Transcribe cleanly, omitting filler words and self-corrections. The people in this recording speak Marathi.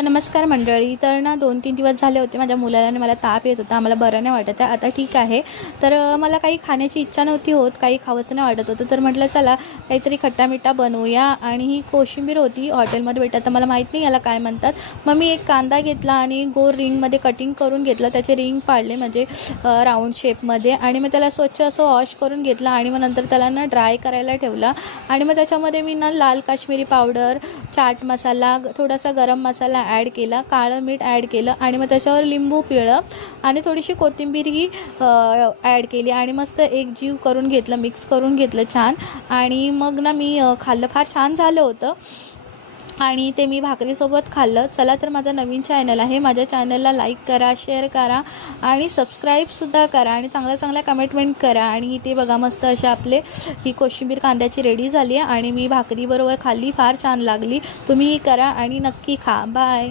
तर नमस्कार मंडळी. तर ना 2-3 दिवस झाले होते माझ्या मुलाला आणि मला ताप येत होता. मला बरं नाही वाटत आहे. आता ठीक आहे. तर मला काही खाण्याची इच्छा नव्हती होत, काही खावंसं नाही वाटत होतं. तर म्हटलं चला काहीतरी खट्टा-मिठा बनवूया. आणि ही कोशिंबीर होती हॉटेलमध्ये भेटत, तर मला माहीत नाही याला काय म्हणतात. मग मी एक कांदा घेतला आणि गोल रिंगमध्ये कटिंग करून घेतलं. त्याचे रिंग पाडले म्हणजे राऊंड शेपमध्ये, आणि मग त्याला स्वच्छ असं वॉश करून घेतलं. आणि मग नंतर त्याला ना ड्राय करायला ठेवला. आणि मग त्याच्यामध्ये मी ना लाल काश्मीरी पावडर, चाट मसाला, थोडासा गरम मसाला ॲड केला, काळं मीठ ॲड केलं, आणि मग त्याच्यावर लिंबू पिळलं आणि थोडीशी कोथिंबीरही ॲड केली आणि मस्त एक जीव करून घेतलं, मिक्स करून घेतलं छान. आणि मग ना मी खाल्लं, फार छान झालं होतं आणि ते मी भाकरीसोबत खाल्लं. चला तर माझा नवीन चॅनल आहे, माझ्या चॅनलला लाईक करा, शेअर करा आणि सबस्क्राईबसुद्धा करा आणि चांगल्या चांगल्या कमेंटमेंट करा. आणि ते बघा मस्त असे आपले ही कोशिंबीर कांद्याची रेडी झाली आहे आणि मी भाकरीबरोबर खाल्ली, फार छान लागली. तुम्हीही करा आणि नक्की खा. बाय.